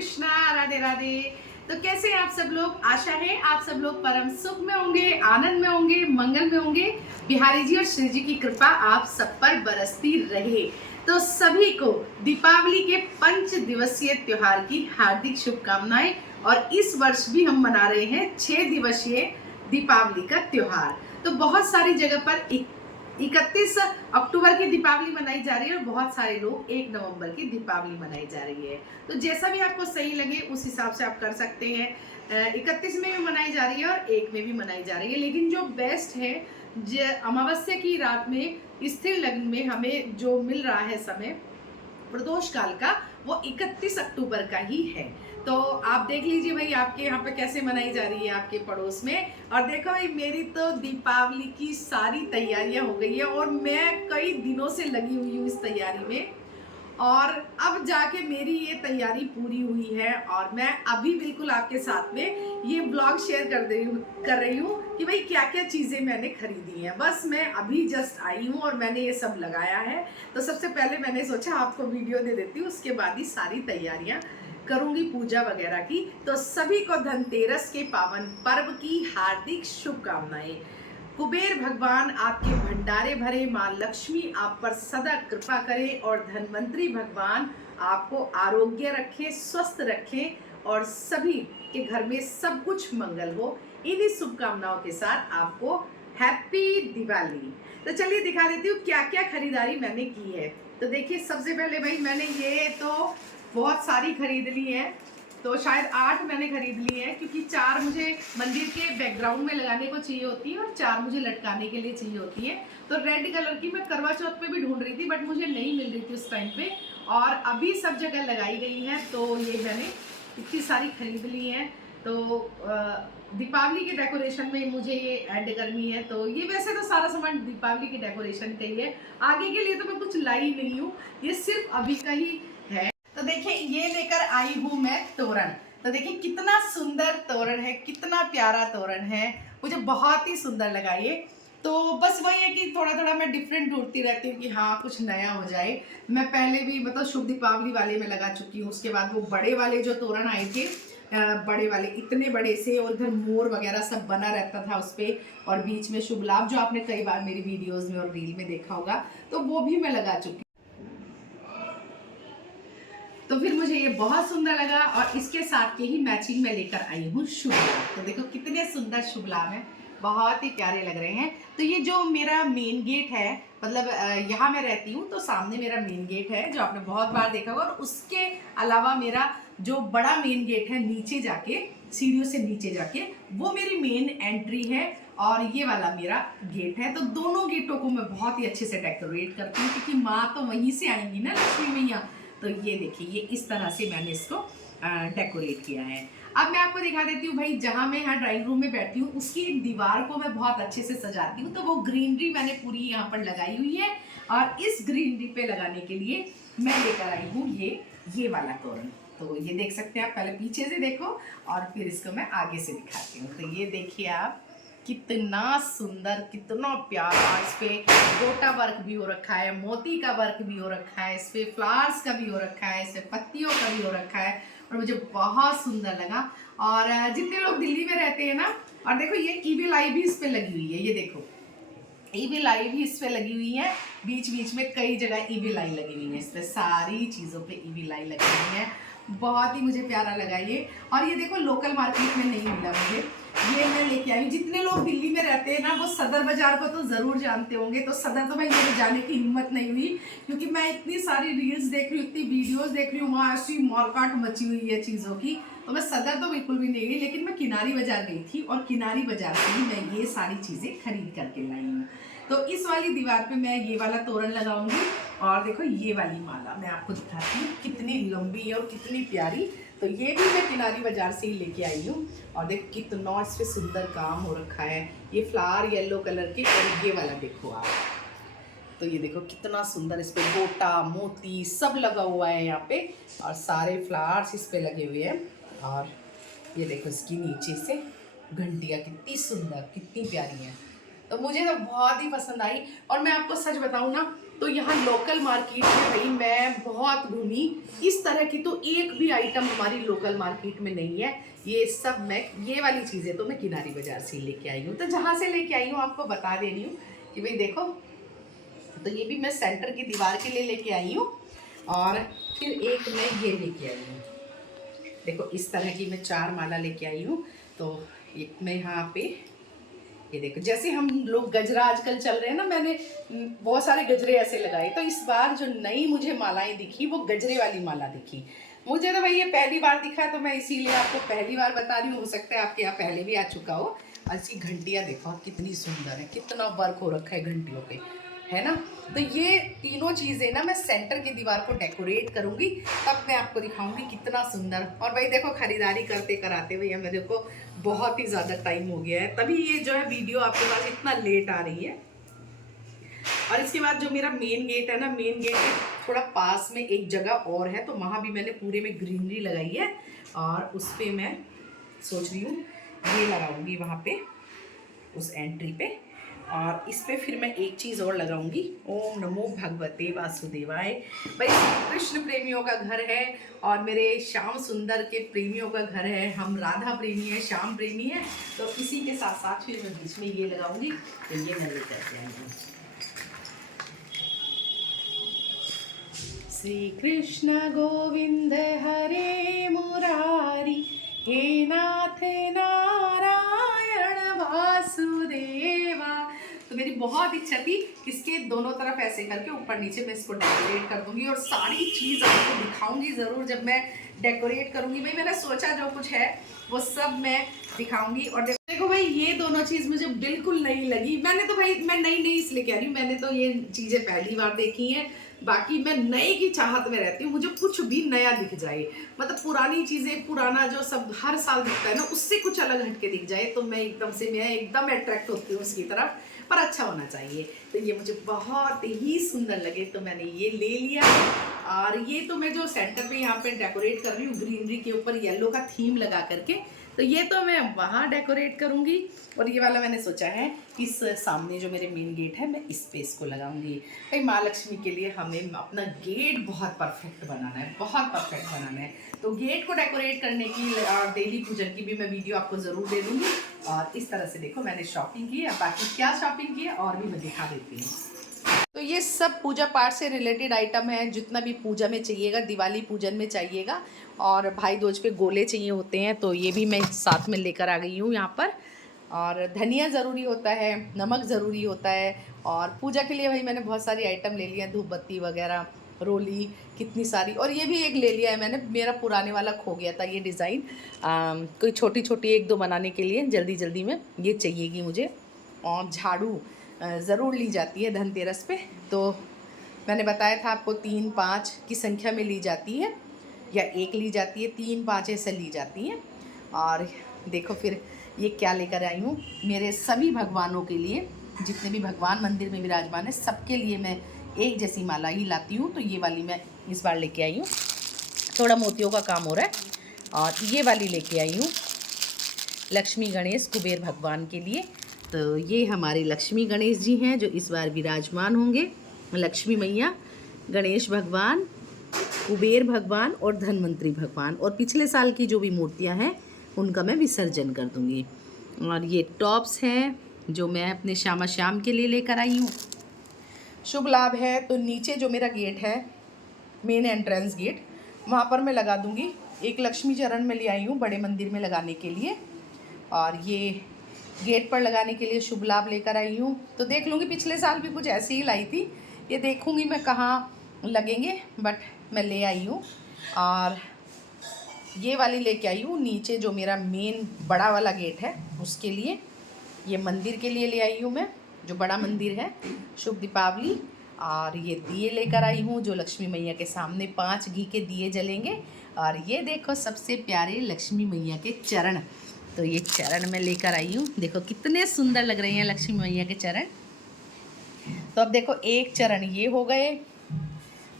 कृष्णा, राधे राधे। तो कैसे हैं आप सब लोग? आशा है आप सब लोग परम सुख में होंगे, आनंद में होंगे, मंगल में होंगे। बिहारी जी और श्री जी की कृपा आप सब पर बरसती रहे। तो सभी को दीपावली के 5 दिवसीय त्योहार की हार्दिक शुभकामनाएं। और इस वर्ष भी हम मना रहे हैं 6 दिवसीय दीपावली का त्योहार। तो बहुत सारी जगह पर 31 अक्टूबर की दीपावली मनाई जा रही है और बहुत सारे लोग 1 नवंबर की दीपावली मनाई जा रही है। तो जैसा भी आपको सही लगे उस हिसाब से आप कर सकते हैं। 31 में भी मनाई जा रही है और 1 में भी मनाई जा रही है, लेकिन जो बेस्ट है अमावस्या की रात में स्थिर लग्न में हमें जो मिल रहा है समय प्रदोष काल का, वो 31 अक्टूबर का ही है। तो आप देख लीजिए भाई आपके यहाँ पे कैसे मनाई जा रही है आपके पड़ोस में। और देखो भाई मेरी तो दीपावली की सारी तैयारियां हो गई है और मैं कई दिनों से लगी हुई हूँ इस तैयारी में। और अब जाके मेरी ये तैयारी पूरी हुई है और मैं अभी बिल्कुल आपके साथ में ये ब्लॉग शेयर कर रही हूँ कि भाई क्या क्या चीज़ें मैंने खरीदी हैं। बस मैं अभी जस्ट आई हूँ और मैंने ये सब लगाया है। तो सबसे पहले मैंने सोचा आपको वीडियो दे देती हूँ, उसके बाद ही सारी तैयारियाँ करूँगी पूजा वगैरह की। तो सभी को धनतेरस के पावन पर्व की हार्दिक शुभकामनाएं। कुबेर भगवान आपके भंडारे भरे, माँ लक्ष्मी आप पर सदा कृपा करे और धनवंतरी भगवान आपको आरोग्य रखे, स्वस्थ रखे और सभी के घर में सब कुछ मंगल हो। इन्हीं शुभकामनाओं के साथ आपको हैप्पी दिवाली। तो चलिए दिखा देती हूँ क्या क्या खरीदारी मैंने की है। तो देखिए सबसे पहले भाई मैंने ये तो बहुत सारी खरीद ली है। तो शायद 8 मैंने खरीद ली है, क्योंकि 4 मुझे मंदिर के बैकग्राउंड में लगाने को चाहिए होती है और 4 मुझे लटकाने के लिए चाहिए होती है। तो रेड कलर की मैं करवा चौथ पे भी ढूंढ रही थी बट मुझे नहीं मिल रही थी उस टाइम पे, और अभी सब जगह लगाई गई है। तो ये मैंने इतनी सारी खरीद ली है। तो दीपावली के डेकोरेशन में मुझे ये ऐड करनी है। तो ये वैसे तो सारा सामान दीपावली के डेकोरेशन का ही है, आगे के लिए तो मैं कुछ लाई नहीं हूँ, ये सिर्फ अभी का ही है। तो देखिए ये लेकर आई हूँ मैं तोरण। तो देखिए कितना सुंदर तोरण है, कितना प्यारा तोरण है, मुझे बहुत ही सुंदर लगा ये। तो बस वही है कि थोड़ा थोड़ा मैं डिफरेंट ढूंढती रहती हूँ कि हाँ कुछ नया हो जाए। मैं पहले भी मतलब शुभ दीपावली वाले में लगा चुकी हूँ, उसके बाद वो बड़े वाले जो तोरण आए थे, बड़े वाले इतने बड़े से, और इधर मोर वगैरह सब बना रहता था उस पर, और बीच में शुभ लाभ जो आपने कई बार मेरी वीडियोज में और रील में देखा होगा, तो वो भी मैं लगा चुकी। तो फिर मुझे ये बहुत सुंदर लगा और इसके साथ के ही मैचिंग में लेकर आई हूँ शुभ लाभ। तो देखो कितने सुंदर शुभ लाभ हैं, बहुत ही प्यारे लग रहे हैं। तो ये जो मेरा मेन गेट है, मतलब यहाँ मैं रहती हूँ तो सामने मेरा मेन गेट है जो आपने बहुत बार देखा होगा, और उसके अलावा मेरा जो बड़ा मेन गेट है नीचे जाके, सीढ़ियों से नीचे जाके, वो मेरी मेन एंट्री है और ये वाला मेरा गेट है। तो दोनों गेटों को मैं बहुत ही अच्छे से डेकोरेट करती हूँ क्योंकि माँ तो वहीं से आएंगी ना, लक्ष्मी मैया। तो ये देखिए ये इस तरह से मैंने इसको डेकोरेट किया है। अब मैं आपको दिखा देती हूँ भाई, जहाँ मैं यहाँ ड्राइंग रूम में बैठी हूँ उसकी एक दीवार को मैं बहुत अच्छे से सजाती हूँ। तो वो ग्रीनरी मैंने पूरी यहाँ पर लगाई हुई है और इस ग्रीनरी पे लगाने के लिए मैं लेकर आई हूँ ये वाला तोरण। तो ये देख सकते हैं आप, पहले पीछे से देखो और फिर इसको मैं आगे से दिखाती हूँ। तो ये देखिए आप, कितना सुंदर, कितना प्यारा। इस पे गोटा वर्क भी हो रखा है, मोती का वर्क भी हो रखा है, इस पे फ्लावर्स का भी हो रखा है, इस पे पत्तियों का भी हो रखा है, और मुझे बहुत सुंदर लगा। और जितने लोग दिल्ली में रहते हैं ना, और देखो ये ईविल आई भी इस पे लगी हुई है, ये देखो ईविल आई भी इस पे लगी हुई है, बीच बीच में कई जगह ईविल आई लगी हुई है, इस पे सारी चीज़ों पे ईविल आई लगी हुई है। बहुत ही मुझे प्यारा लगा ये। और ये देखो लोकल मार्केट में नहीं मिला मुझे, ये मैं लेके आई। जितने लोग दिल्ली में रहते हैं ना वो सदर बाजार को तो ज़रूर जानते होंगे। तो सदर तो भाई मेरे जाने की हिम्मत नहीं हुई, क्योंकि मैं इतनी सारी रील्स देख रही हूँ, इतनी वीडियोस देख रही हूँ, वहाँ ऐसी मारकाट मची हुई है चीज़ों की। तो मैं सदर तो बिल्कुल भी नहीं गई, लेकिन मैं किनारी बाजार गई थी और किनारी बाजार से ही मैं ये सारी चीज़ें खरीद करके लाई हूँ। तो इस वाली दीवार पे मैं ये वाला तोरण लगाऊंगी। और देखो ये वाली माला मैं आपको दिखाती हूँ, कितनी लंबी है और कितनी प्यारी। तो ये भी मैं किनारी बाजार से ही लेके आई हूँ। और देखो कितना इस पे सुंदर काम हो रखा है, ये फ्लावर येलो कलर के, और ये वाला देखो आप। तो ये देखो कितना सुंदर, इस पे गोटा मोती सब लगा हुआ है यहाँ पे, और सारे फ्लावर्स इस पे लगे हुए हैं। और ये देखो इसकी नीचे से घंटियाँ कितनी सुंदर, कितनी प्यारी हैं। तो मुझे तो बहुत ही पसंद आई। और मैं आपको सच बताऊँ ना, तो यहाँ लोकल मार्केट में भाई मैं बहुत घूमी, इस तरह की तो एक भी आइटम हमारी लोकल मार्केट में नहीं है। ये सब मैं, ये वाली चीज़ें तो मैं किनारी बाजार से लेके आई हूँ। तो जहाँ से लेके आई हूँ आपको बता दे रही हूँ कि भाई देखो, तो ये भी मैं सेंटर की दीवार के लिए लेके आई हूँ। और फिर एक मैं ये लेके आई हूँ, देखो इस तरह की मैं 4 माला लेके आई हूँ। तो एक मैं यहाँ पे, ये देखो जैसे हम लोग गजरा आजकल चल रहे हैं ना, मैंने बहुत सारे गजरे ऐसे लगाए। तो इस बार जो नई मुझे मालाएं दिखी वो गजरे वाली माला दिखी। मुझे तो भाई ये पहली बार दिखा है, तो मैं इसीलिए आपको पहली बार बता रही हूँ। हो सकता है आपके यहाँ पहले भी आ चुका हो। ऐसी घंटियाँ देखो कितनी सुंदर है, कितना वर्क हो रखा है घंटियों पे, है ना। तो ये तीनों चीज़ें ना मैं सेंटर की दीवार को डेकोरेट करूँगी, तब मैं आपको दिखाऊंगी कितना सुंदर। और भाई देखो खरीदारी करते कराते भैया मेरे को बहुत ही ज़्यादा टाइम हो गया है, तभी ये जो है वीडियो आपके पास इतना लेट आ रही है। और इसके बाद जो मेरा मेन गेट है ना, मेन गेट के थोड़ा पास में एक जगह और है, तो वहाँ भी मैंने पूरे में ग्रीनरी लगाई है। और उस पर मैं सोच रही हूँ ये लगाऊंगी वहाँ पे, उस एंट्री पे। और इस पे फिर मैं एक चीज़ और लगाऊंगी, ओम नमो भगवते वासुदेवाय। भाई कृष्ण प्रेमियों का घर है और मेरे श्याम सुंदर के प्रेमियों का घर है। हम राधा प्रेमी है, श्याम प्रेमी है, तो इसी के साथ साथ फिर मैं बीच में ये लगाऊंगी। तो ये मैं लेकर के आई हूँ। श्री कृष्ण गोविंद हरे मुरारी, हे नाथ नारायण वासुदेवा। तो मेरी बहुत इच्छा थी इसके दोनों तरफ ऐसे करके ऊपर नीचे मैं इसको डेकोरेट कर दूंगी, और सारी चीज़ आपको दिखाऊंगी ज़रूर जब मैं डेकोरेट करूंगी। भाई मैंने सोचा जो कुछ है वो सब मैं दिखाऊंगी। और देखो भाई ये दोनों चीज़ मुझे बिल्कुल नई लगी। मैंने तो भाई मैं नई इसलिए कह रही हूँ, मैंने तो ये चीज़ें पहली बार देखी हैं। बाकी मैं नए की चाहत में रहती हूँ, मुझे कुछ भी नया दिख जाए, मतलब पुरानी चीज़ें, पुराना जो सब हर साल दिखता है ना, उससे कुछ अलग हटके दिख जाए तो मैं एकदम अट्रैक्ट होती हूँ उसकी तरफ। पर अच्छा होना चाहिए। तो ये मुझे बहुत ही सुंदर लगे तो मैंने ये ले लिया। और ये तो मैं जो सेंटर पे यहाँ पे डेकोरेट कर रही हूँ ग्रीनरी के ऊपर येलो का थीम लगा करके, तो ये तो मैं वहाँ डेकोरेट करूँगी। और ये वाला मैंने सोचा है इस सामने जो मेरे मेन गेट है मैं इस पे इसको लगाऊंगी। भाई माँ लक्ष्मी के लिए हमें अपना गेट बहुत परफेक्ट बनाना है, बहुत परफेक्ट बनाना है। तो गेट को डेकोरेट करने की और डेली पूजन की भी मैं वीडियो आपको ज़रूर दे दूँगी। और इस तरह से देखो मैंने शॉपिंग की है, बाकी क्या शॉपिंग की है और भी मैं दिखा देती हूँ। तो ये सब पूजा पाठ से रिलेटेड आइटम है, जितना भी पूजा में चाहिएगा, दिवाली पूजन में चाहिएगा। और भाई दूज पे गोले चाहिए होते हैं, तो ये भी मैं साथ में लेकर आ गई हूँ यहाँ पर। और धनिया ज़रूरी होता है, नमक ज़रूरी होता है। और पूजा के लिए भाई मैंने बहुत सारी आइटम ले ली हैं, धूप बत्ती वगैरह, रोली, कितनी सारी। और ये भी एक ले लिया है मैंने, मेरा पुराने वाला खो गया था ये डिज़ाइन, कोई छोटी छोटी 1-2 बनाने के लिए जल्दी जल्दी में ये चाहिएगी मुझे। और झाड़ू ज़रूर ली जाती है धनतेरस पे, तो मैंने बताया था आपको 3-5 की संख्या में ली जाती है, या एक ली जाती है, 3-5 ऐसे ली जाती हैं। और देखो फिर ये क्या लेकर आई हूँ, मेरे सभी भगवानों के लिए, जितने भी भगवान मंदिर में विराजमान है सबके लिए मैं एक जैसी माला ही लाती हूँ। तो ये वाली मैं इस बार लेके आई हूँ, थोड़ा मोतियों का काम हो रहा है। और ये वाली लेके आई हूँ लक्ष्मी गणेश कुबेर भगवान के लिए। तो ये हमारे लक्ष्मी गणेश जी हैं जो इस बार विराजमान होंगे। लक्ष्मी मैया, गणेश भगवान, कुबेर भगवान और धनवंतरी भगवान। और पिछले साल की जो भी मूर्तियां हैं उनका मैं विसर्जन कर दूंगी। और ये टॉप्स हैं जो मैं अपने श्यामा श्याम के लिए लेकर आई हूँ। शुभ लाभ है तो नीचे जो मेरा गेट है, मेन एंट्रेंस गेट, वहाँ पर मैं लगा दूंगी। एक लक्ष्मी चरण में ले आई हूँ बड़े मंदिर में लगाने के लिए, और ये गेट पर लगाने के लिए शुभ लाभ लेकर आई हूँ। तो देख लूँगी, पिछले साल भी कुछ ऐसी ही लाई थी, ये देखूँगी मैं कहाँ लगेंगे, बट मैं ले आई हूँ। और ये वाली लेके आई हूँ नीचे जो मेरा मेन बड़ा वाला गेट है उसके लिए, ये मंदिर के लिए ले आई हूँ मैं, जो बड़ा मंदिर है। शुभ दीपावली। और ये दिए लेकर आई हूँ जो लक्ष्मी मैया के सामने 5 घी के दिए जलेंगे। और ये देखो सबसे प्यारे लक्ष्मी मैया के चरण, तो ये चरण मैं लेकर आई हूँ, देखो कितने सुंदर लग रहे हैं लक्ष्मी मैया के चरण। तो अब देखो एक चरण ये हो गए,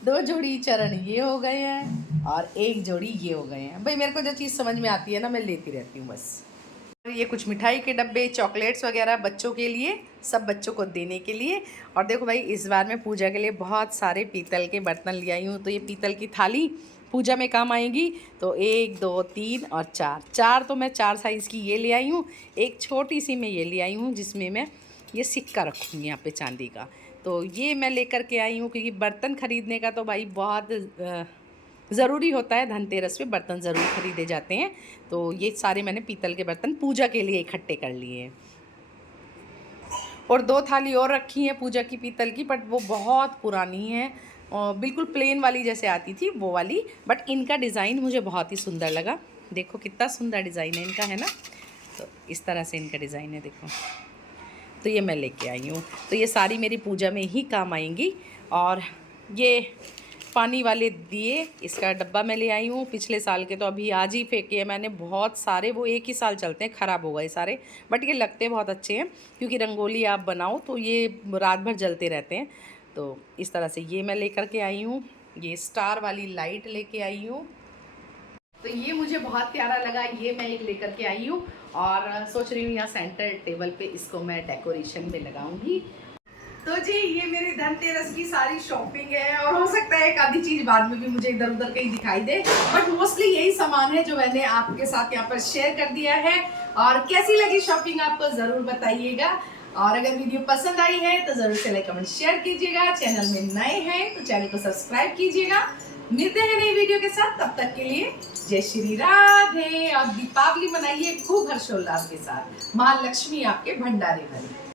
2 जोड़ी चरण ये हो गए हैं, और 1 जोड़ी ये हो गए हैं। भाई मेरे को जो चीज़ समझ में आती है ना मैं लेती रहती हूँ बस। ये कुछ मिठाई के डब्बे, चॉकलेट्स वगैरह बच्चों के लिए, सब बच्चों को देने के लिए। और देखो भाई, इस बार मैं पूजा के लिए बहुत सारे पीतल के बर्तन ले आई हूँ। तो ये पीतल की थाली पूजा में काम आएगी। तो 1 2 3 और 4 तो मैं 4 साइज़ की ये ले आई हूँ। एक छोटी सी मैं ये ले आई हूँ जिसमें मैं ये सिक्का रखूँगी यहाँ पे चांदी का। तो ये मैं लेकर के आई हूँ क्योंकि बर्तन ख़रीदने का तो भाई बहुत ज़रूरी होता है। धनतेरस पे बर्तन ज़रूर ख़रीदे जाते हैं। तो ये सारे मैंने पीतल के बर्तन पूजा के लिए इकट्ठे कर लिए हैं। और 2 थाली और रखी हैं पूजा की पीतल की, बट वो बहुत पुरानी है और बिल्कुल प्लेन वाली जैसे आती थी वो वाली। बट इनका डिज़ाइन मुझे बहुत ही सुंदर लगा। देखो कितना सुंदर डिज़ाइन है इनका, है ना। तो इस तरह से इनका डिज़ाइन है, देखो। तो ये मैं लेके आई हूँ। तो ये सारी मेरी पूजा में ही काम आएंगी। और ये पानी वाले दिए, इसका डब्बा मैं ले आई हूँ। पिछले साल के तो अभी आज ही फेंके हैं मैंने बहुत सारे। वो एक ही साल चलते हैं, ख़राब हो गए सारे। बट ये लगते बहुत अच्छे हैं क्योंकि रंगोली आप बनाओ तो ये रात भर जलते रहते हैं। तो इस तरह से ये मैं लेकर के आई हूँ। ये स्टार वाली लाइट लेके आई हूँ। तो ये मुझे बहुत प्यारा लगा, ये मैं एक लेकर के आई हूँ। और सोच रही हूँ यहाँ सेंटर टेबल पे इसको मैं डेकोरेशन में लगाऊंगी। तो जी ये मेरी धनतेरस की सारी शॉपिंग है। और हो सकता है एक आधी चीज़ बाद में भी मुझे इधर उधर कहीं दिखाई दे, बट मोस्टली यही सामान है जो मैंने आपके साथ यहाँ पर शेयर कर दिया है। और कैसी लगी शॉपिंग आपको ज़रूर बताइएगा। और अगर वीडियो पसंद आई है तो ज़रूर से लाइक कमेंट शेयर कीजिएगा। चैनल में नए हैं तो चैनल को सब्सक्राइब कीजिएगा। मिलते हैं नई वीडियो के साथ, तब तक के लिए जय श्री राधे। और दीपावली मनाइए खूब हर्षोल्लास के साथ। माँ लक्ष्मी आपके भंडारे भरे।